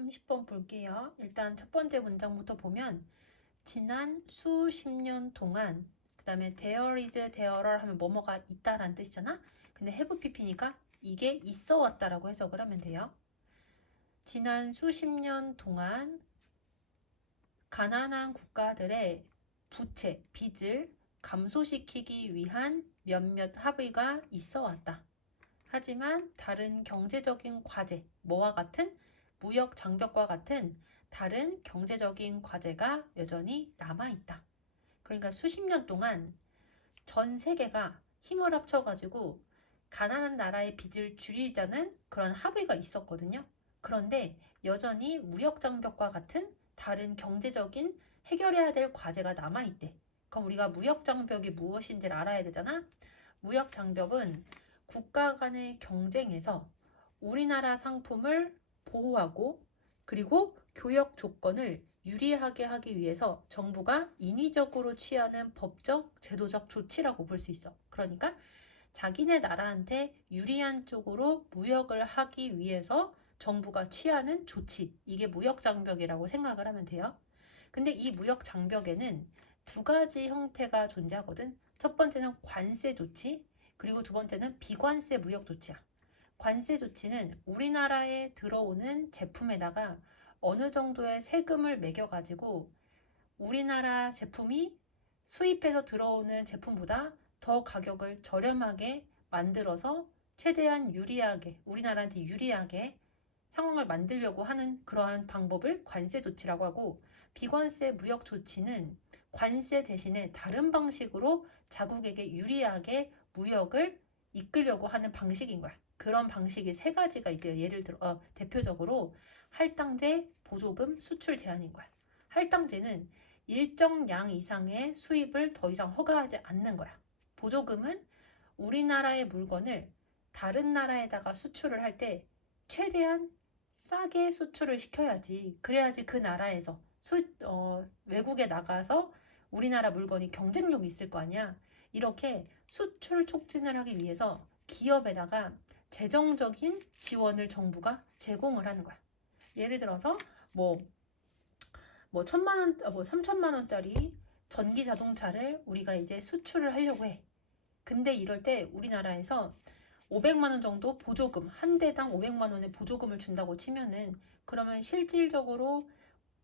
30번 볼게요. 일단 첫 번째 문장부터 보면 지난 수십 년 동안 그 다음에 there is, there are 하면 뭐뭐가 있다라는 뜻이잖아. 근데 have pp니까 이게 있어 왔다라고 해석을 하면 돼요. 지난 수십 년 동안 가난한 국가들의 부채, 빚을 감소시키기 위한 몇몇 합의가 있어 왔다. 하지만 다른 경제적인 과제, 뭐와 같은 무역 장벽과 같은 다른 경제적인 과제가 여전히 남아있다. 그러니까 수십 년 동안 전 세계가 힘을 합쳐가지고 가난한 나라의 빚을 줄이자는 그런 합의가 있었거든요. 그런데 여전히 무역 장벽과 같은 다른 경제적인 해결해야 될 과제가 남아있대. 그럼 우리가 무역 장벽이 무엇인지를 알아야 되잖아. 무역 장벽은 국가 간의 경쟁에서 우리나라 상품을 보호하고 그리고 교역 조건을 유리하게 하기 위해서 정부가 인위적으로 취하는 법적, 제도적 조치라고 볼 수 있어. 그러니까 자기네 나라한테 유리한 쪽으로 무역을 하기 위해서 정부가 취하는 조치. 이게 무역 장벽이라고 생각을 하면 돼요. 근데 이 무역 장벽에는 두 가지 형태가 존재하거든. 첫 번째는 관세 조치, 그리고 두 번째는 비관세 무역 조치야. 관세 조치는 우리나라에 들어오는 제품에다가 어느 정도의 세금을 매겨가지고 우리나라 제품이 수입해서 들어오는 제품보다 더 가격을 저렴하게 만들어서 최대한 유리하게, 우리나라한테 유리하게 상황을 만들려고 하는 그러한 방법을 관세 조치라고 하고, 비관세 무역 조치는 관세 대신에 다른 방식으로 자국에게 유리하게 무역을 이끌려고 하는 방식인 거야. 그런 방식이 세 가지가 있대요. 예를 들어 대표적으로 할당제, 보조금, 수출 제한인 거야. 할당제는 일정 양 이상의 수입을 더 이상 허가하지 않는 거야. 보조금은 우리나라의 물건을 다른 나라에다가 수출을 할 때 최대한 싸게 수출을 시켜야지. 그래야지 그 나라에서 외국에 나가서 우리나라 물건이 경쟁력이 있을 거 아니야. 이렇게 수출 촉진을 하기 위해서 기업에다가 재정적인 지원을 정부가 제공을 하는 거야. 예를 들어서 뭐 3천만 원짜리 전기 자동차를 우리가 이제 수출을 하려고 해. 근데 이럴 때 우리나라에서 500만 원 정도 보조금, 한 대당 500만 원의 보조금을 준다고 치면은 그러면 실질적으로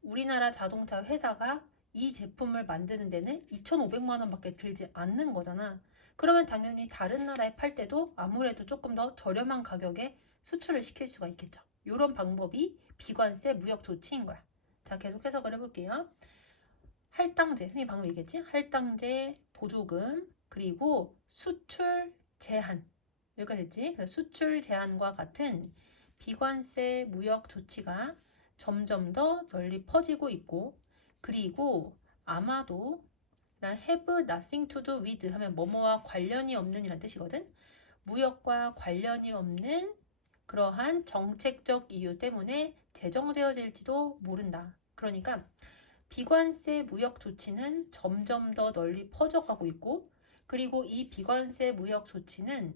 우리나라 자동차 회사가 이 제품을 만드는 데는 2,500만 원밖에 들지 않는 거잖아. 그러면 당연히 다른 나라에 팔 때도 아무래도 조금 더 저렴한 가격에 수출을 시킬 수가 있겠죠. 이런 방법이 비관세 무역 조치인 거야. 자, 계속 해석을 해볼게요. 할당제, 선생님 방금 얘기했지? 할당제, 보조금, 그리고 수출 제한. 여기가 됐지? 그래서 수출 제한과 같은 비관세 무역 조치가 점점 더 널리 퍼지고 있고, 그리고 아마도 난 have nothing to do with 하면 뭐뭐와 관련이 없는 이란 뜻이거든. 무역과 관련이 없는 그러한 정책적 이유 때문에 제정되어질지도 모른다. 그러니까 비관세 무역 조치는 점점 더 널리 퍼져가고 있고, 그리고 이 비관세 무역 조치는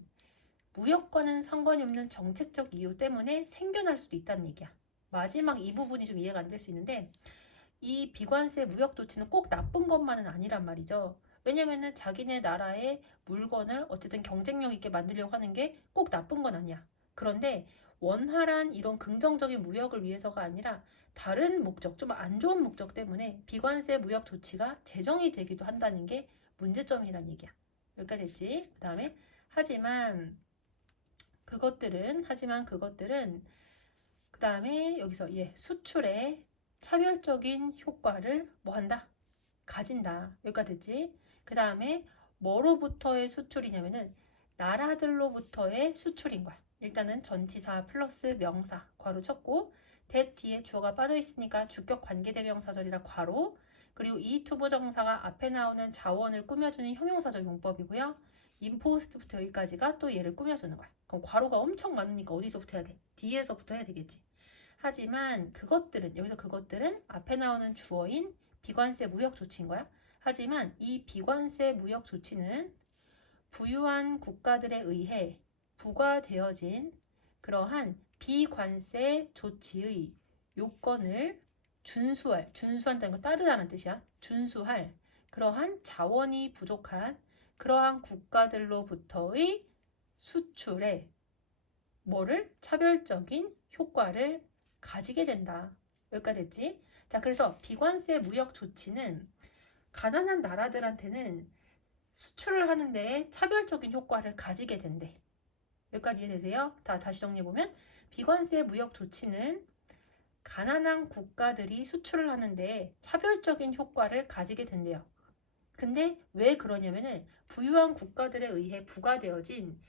무역과는 상관이 없는 정책적 이유 때문에 생겨날 수도 있다는 얘기야. 마지막 이 부분이 좀 이해가 안 될 수 있는데, 이 비관세 무역 조치는 꼭 나쁜 것만은 아니란 말이죠. 왜냐면은 자기네 나라의 물건을 어쨌든 경쟁력 있게 만들려고 하는 게 꼭 나쁜 건 아니야. 그런데 원활한 이런 긍정적인 무역을 위해서가 아니라 다른 목적, 좀 안 좋은 목적 때문에 비관세 무역 조치가 제정이 되기도 한다는 게 문제점이란 얘기야. 여기까지 됐지? 그 다음에 하지만 그것들은 그 다음에 여기서 수출에 차별적인 효과를 뭐 한다? 가진다. 여기까지 됐지? 그 다음에 뭐로부터의 수출이냐면은 나라들로부터의 수출인 거야. 일단은 전치사 플러스 명사 괄호 쳤고 that 뒤에 주어가 빠져 있으니까 주격 관계대명사절이라 괄호, 그리고 이 투부정사가 앞에 나오는 자원을 꾸며주는 형용사적 용법이고요. 임포스트부터 여기까지가 또 얘를 꾸며주는 거야. 그럼 괄호가 엄청 많으니까 어디서부터 해야 돼? 뒤에서부터 해야 되겠지. 하지만 여기서 그것들은 앞에 나오는 주어인 비관세 무역 조치인 거야. 하지만 이 비관세 무역 조치는 부유한 국가들에 의해 부과되어진 그러한 비관세 조치의 요건을 준수한다는 거 따르다는 뜻이야. 준수할 그러한 자원이 부족한 그러한 국가들로부터의 수출에 뭐를? 차별적인 효과를 가지게 된다. 여기까지 됐지? 자, 그래서 비관세 무역 조치는 가난한 나라들한테는 수출을 하는 데에 차별적인 효과를 가지게 된대. 여기까지 이해되세요? 다시 정리해보면 비관세 무역 조치는 가난한 국가들이 수출을 하는데 차별적인 효과를 가지게 된대요. 근데 왜 그러냐면은 부유한 국가들에 의해 부과되어진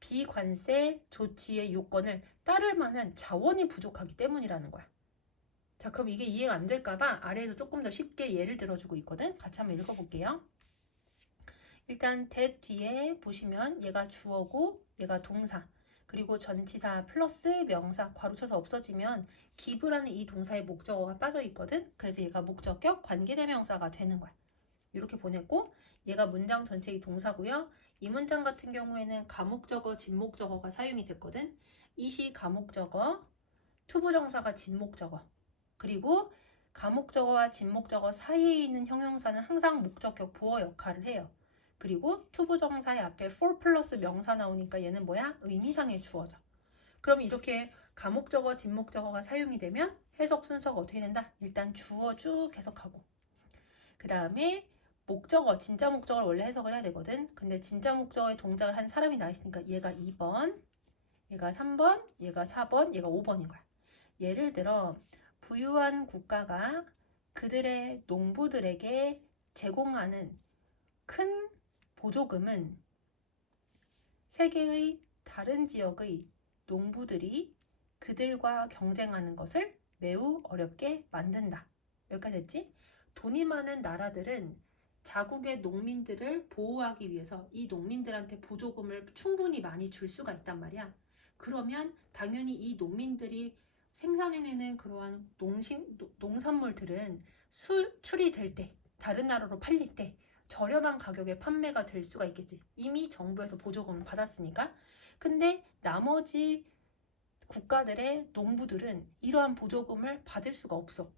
비관세 조치의 요건을 따를 만한 자원이 부족하기 때문이라는 거야. 자, 그럼 이게 이해가 안 될까봐 아래에서 조금 더 쉽게 예를 들어주고 있거든. 같이 한번 읽어볼게요. 일단 that 뒤에 보시면 얘가 주어고 얘가 동사 그리고 전치사 플러스 명사 괄호쳐서 없어지면 give라는 이 동사의 목적어가 빠져 있거든. 그래서 얘가 목적격 관계대명사가 되는 거야. 이렇게 보냈고 얘가 문장 전체의 동사고요. 이 문장 같은 경우에는 가목적어, 진목적어가 사용이 됐거든. 이시 가목적어, 투부정사가 진목적어. 그리고 가목적어와 진목적어 사이에 있는 형용사는 항상 목적격 보어 역할을 해요. 그리고 투부정사의 앞에 for 플러스 명사 나오니까 얘는 뭐야? 의미상의 주어져. 그럼 이렇게 가목적어, 진목적어가 사용이 되면 해석 순서가 어떻게 된다? 일단 주어 쭉 해석하고 그 다음에 목적어, 진짜 목적어를 원래 해석을 해야 되거든. 근데 진짜 목적어의 동작을 한 사람이 나와 있으니까 얘가 2번, 얘가 3번, 얘가 4번, 얘가 5번인 거야. 예를 들어 부유한 국가가 그들의 농부들에게 제공하는 큰 보조금은 세계의 다른 지역의 농부들이 그들과 경쟁하는 것을 매우 어렵게 만든다. 여기까지 됐지? 돈이 많은 나라들은 자국의 농민들을 보호하기 위해서 이 농민들한테 보조금을 충분히 많이 줄 수가 있단 말이야. 그러면 당연히 이 농민들이 생산해내는 그러한 농산물들은 수출이 될 때, 다른 나라로 팔릴 때 저렴한 가격에 판매가 될 수가 있겠지. 이미 정부에서 보조금을 받았으니까. 근데 나머지 국가들의 농부들은 이러한 보조금을 받을 수가 없어.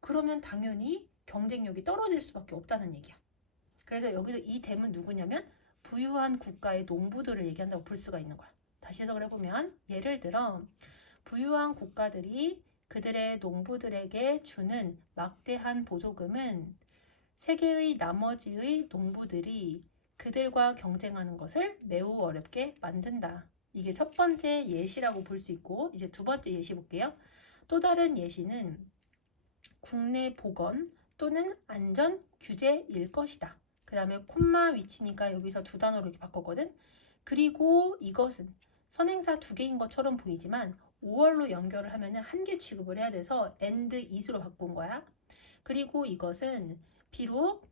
그러면 당연히 경쟁력이 떨어질 수밖에 없다는 얘기야. 그래서 여기서 이 댐은 누구냐면 부유한 국가의 농부들을 얘기한다고 볼 수가 있는 거야. 다시 해석을 해보면 예를 들어 부유한 국가들이 그들의 농부들에게 주는 막대한 보조금은 세계의 나머지의 농부들이 그들과 경쟁하는 것을 매우 어렵게 만든다. 이게 첫 번째 예시라고 볼 수 있고 이제 두 번째 예시 볼게요. 또 다른 예시는 국내 보건 또는 안전 규제일 것이다. 그 다음에 콤마 위치니까 여기서 두 단어로 이렇게 바꿨거든. 그리고 이것은 선행사 두 개인 것처럼 보이지만 5월로 연결을 하면 한 개 취급을 해야 돼서 and is로 바꾼 거야. 그리고 이것은 비록